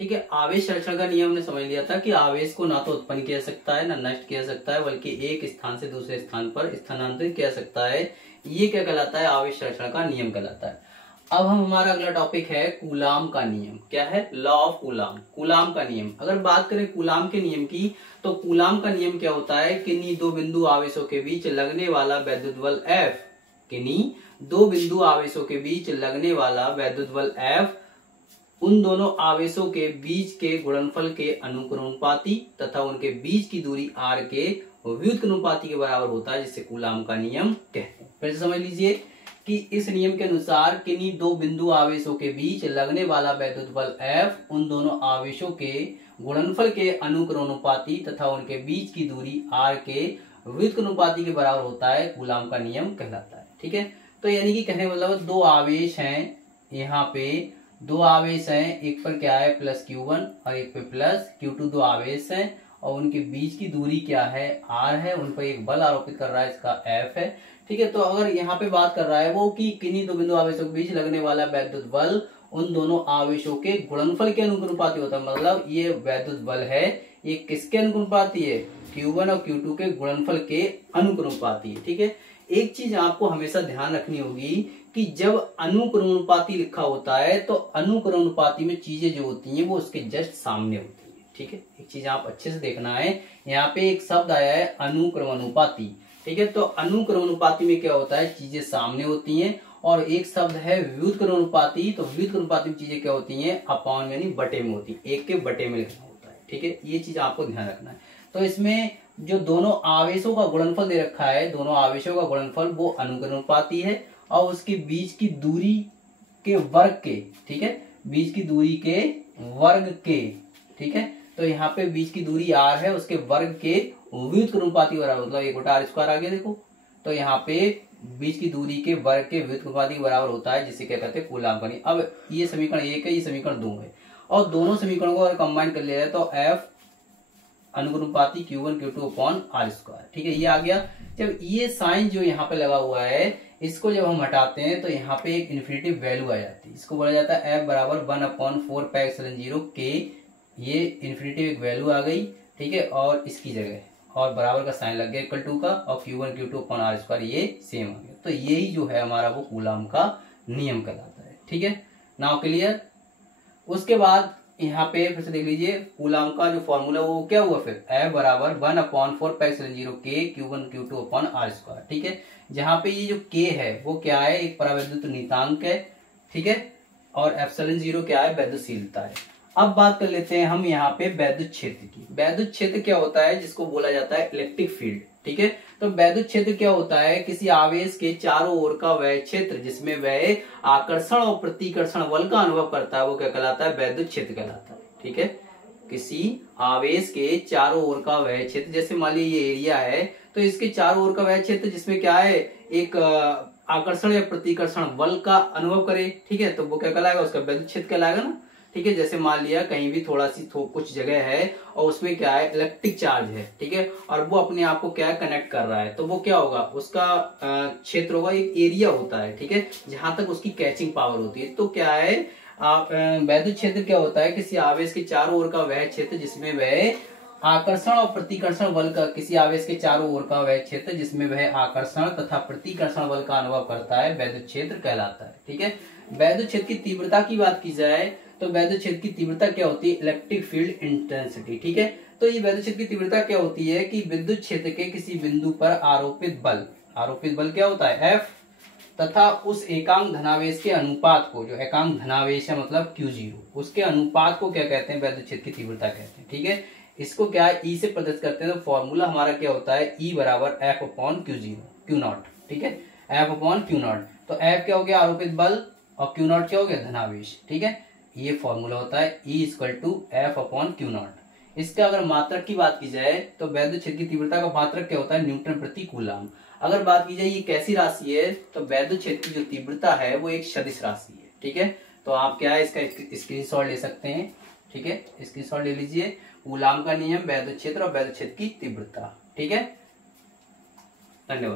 ठीक है, आवेश संरक्षण का नियम हमने समझ लिया था कि आवेश को ना तो उत्पन्न किया जा सकता है ना नष्ट किया जा सकता है, बल्कि एक स्थान से दूसरे स्थान पर स्थानांतरित किया जा सकता है। ये क्या कहलाता है? आवेश संरक्षण का नियम कहलाता है। अब हमारा अगला टॉपिक है कूलाम का नियम। क्या है? लॉ ऑफ कूलाम, कूलाम का नियम। अगर बात करें कूलाम के नियम की, तो कूलाम का नियम क्या होता है? किन्हीं दो बिंदु आवेशों के बीच लगने वाला वैद्युत बल F, किन्हीं दो बिंदु आवेशों के बीच लगने वाला वैद्युत बल F उन दोनों आवेशों के बीच के गुणनफल के अनुक्रमानुपाती तथा उनके बीच की दूरी r के व्युत्क्रमानुपाती के बराबर होता है, जिसे कूलाम का नियम कहते हैं। फिर से समझ लीजिए कि इस नियम के अनुसार किन्हीं दो बिंदु आवेशों के बीच लगने वाला वैद्युत बल F उन दोनों आवेशों के गुणनफल के अनुक्रमानुपाती तथा उनके बीच की दूरी r के व्युत्क्रमानुपाती के बराबर होता है, कूलाम का नियम कहलाता है। ठीक है, तो यानी कि कहने मतलब दो आवेश हैं, यहाँ पे दो आवेश हैं, एक पर क्या है प्लस Q1 और एक पे प्लस Q2, दो आवेश हैं और उनके बीच की दूरी क्या है? R है। उन पर एक बल आरोपित कर रहा है, इसका F है। ठीक है, तो अगर यहाँ पे बात कर रहा है वो कि किन्हीं दो बिंदु आवेशों के बीच लगने वाला वैद्युत बल उन दोनों आवेशों के गुणनफल के अनुक्रमानुपाती होता है। मतलब ये वैद्युत बल है, ये किसके अनुक्रमानुपाती है? Q1 और Q2 के गुणनफल के अनुक्रमानुपाती है। ठीक है, एक चीज आपको हमेशा ध्यान रखनी होगी कि जब अनुक्रमानुपाती लिखा होता है तो अनुक्रमानुपाती में चीजें जो होती हैं वो उसके जस्ट सामने होती है। ठीक है, एक चीज आप अच्छे से देखना है, यहाँ पे एक शब्द आया है अनुक्रमानुपाती। ठीक है, तो अनुक्रमानुपाती में क्या होता है? चीजें सामने होती हैं। और एक शब्द है व्युत्क्रमानुपाती, तो व्युत्क्रमानुपाती में चीजें क्या होती हैं? अपॉन यानी बटे में होती है, एक के बटे में लिखना होता है। ठीक है, ये चीज आपको ध्यान रखना है। तो इसमें जो दोनों आवेशों का गुणनफल दे रखा है, दोनों आवेशों का गुणनफल वो अनुक्रमानुपाती है और उसके बीच की दूरी के वर्ग के, ठीक है, बीच की दूरी के वर्ग के। ठीक है, तो यहाँ पे बीच की दूरी r है, उसके वर्ग के व्युत्क्रमानुपाती बराबर, मतलब 1/r² आ गया। देखो, तो यहाँ पे बीच की दूरी के वर्ग के व्युत्क्रमानुपाती बराबर होता है, जिसे क्या कहते हैं? कूलाम का नियम। अब ये समीकरण 1 है, ये समीकरण 2 है और दोनों समीकरणों को अगर कंबाइन कर लिया जाए तो F अनुक्रमानुपाती Q1 Q2 upon r²। ठीक है, ये आ गया। जब ये साइन जो यहाँ पे लगा हुआ है इसको जब हम हटाते हैं तो यहाँ पे एक इन्फिनिटिव वैल्यू आ जाती है, इसको बोला जाता है F बराबर 1/4πε0 k। ये इन्फिनिटिव एक वैल्यू आ गई। ठीक है, और इसकी जगह और बराबर का साइन लग गया इक्वल टू का, और Q1 Q2 अपॉन r² ये सेम आ गया। तो यही जो है हमारा वो कूलाम का नियम कहलाता है। ठीक है, नाउ क्लियर। उसके बाद यहाँ पे फिर से देख लीजिए कूलाम का जो फॉर्मूला वो क्या हुआ? फिर F बराबर 1/4πε0 k Q1 Q2 upon r²। ठीक है, जहां पे ये जो k है वो क्या है? एक परावैद्युत नियतांक है। ठीक है, और ε0 क्या है? वैद्युतशीलता है। अब बात कर लेते हैं हम यहाँ पे वैद्युत क्षेत्र की। वैद्युत क्षेत्र क्या होता है? जिसको बोला जाता है इलेक्ट्रिक फील्ड। ठीक है, तो वैद्युत क्षेत्र क्या होता है? किसी आवेश के चारों ओर का वह क्षेत्र जिसमें वह आकर्षण और प्रतिकर्षण बल का अनुभव करता है, वो क्या कहलाता है? वैद्युत क्षेत्र कहलाता है। ठीक है, किसी आवेश के चारों ओर का वह क्षेत्र, जैसे मान लीजिए ये एरिया है तो इसके चारों ओर का वह क्षेत्र जिसमें क्या है? एक आकर्षण या प्रतिकर्षण बल का अनुभव करे। ठीक है, तो वो क्या कहलाएगा? उसका वैद्युत क्षेत्र कहलाएगा ना। ठीक है, जैसे मान लिया कहीं भी थोड़ा सी कुछ जगह है और उसमें क्या है? इलेक्ट्रिक चार्ज है। ठीक है, और वो अपने आप को क्या है? कनेक्ट कर रहा है, तो वो क्या होगा? उसका क्षेत्र होगा, एक एरिया होता है। ठीक है, जहां तक उसकी कैचिंग पावर होती है। तो क्या है? वैद्युत क्षेत्र क्या होता है? किसी आवेश के चारों ओर का वह क्षेत्र जिसमें वह आकर्षण और प्रतिकर्षण बल का, किसी आवेश के चारों ओर का वह क्षेत्र जिसमें वह आकर्षण तथा प्रतिकर्षण बल का अनुभव करता है, वैद्युत क्षेत्र कहलाता है। ठीक है, वैद्युत क्षेत्र की तीव्रता की बात की जाए तो वैद्युत क्षेत्र की तीव्रता क्या होती है? Electric field intensity. ठीक है, तो ये वैद्युत क्षेत्र की तीव्रता क्या होती है कि विद्युत क्षेत्र के किसी बिंदु पर आरोपित बल क्या होता है? F, तथा उस एकांक धनावेश के अनुपात को, जो एकांक धनावेश है मतलब Q0, उसके अनुपात को क्या कहते हैं? वैद्युत क्षेत्र की तीव्रता कहते हैं। ठीक है, इसको क्या है? E से प्रदर्शित करते हैं। तो फॉर्मूला हमारा क्या होता है? E बराबर F अपॉन Q0। ठीक है, F अपॉन Q0। तो F क्या हो गया? आरोपित बल, और Q0 क्या हो गया? धनावेश। ठीक है, ये फॉर्मूला होता है E equal to F upon Q0। इसका अगर मात्रक की बात की जाए तो वैद्युत क्षेत्र की तीव्रता का मात्रक क्या होता है? न्यूटन प्रति कूलाम। अगर बात की जाए ये कैसी राशि है, तो वैद्युत क्षेत्र की जो तीव्रता है वो एक सदिश राशि है। ठीक है, तो आप क्या है? इसका स्क्रीनशॉट ले सकते हैं। ठीक है, स्क्रीनशॉट ले लीजिए। कूलाम का नियम, वैद्युत क्षेत्र और वैद्युत क्षेत्र की तीव्रता। ठीक है, धन्यवाद।